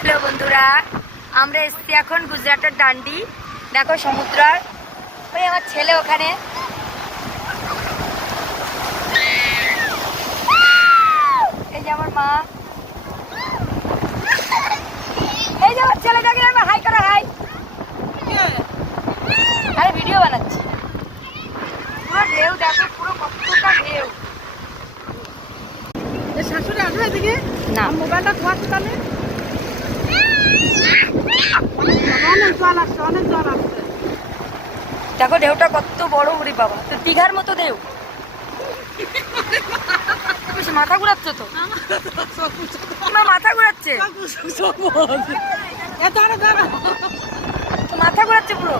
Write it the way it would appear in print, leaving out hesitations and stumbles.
Hello বন্ধুরা, আমরা এসছি এখন গুজরাটের ডান্ডি। দেখো সমুদ্র, ওই আমার ছেলে ওখানে। এই যে আমার মা, এই যে আমার ছেলে, দেখে আমার হাই করা, হাই। আরে ভিডিও বানাচ্ছি। পুরো ঢেউ দেখো, পুরো কতটা ঢেউ। শাশুড়ি আসবে এদিকে না, মোবাইলটা ধোয়াচ্ছে তাহলে। অনেক জল আসছে, অনেক জল আসছে। দেখো ঢেউটা কত বড়, উড়ি বাবা, তো দীঘার মতো ঢেউ। বেশি মাথা ঘুরাচ্ছে তো, আমার মাথা ঘুরাচ্ছে, তো মাথা ঘুরাচ্ছে পুরো।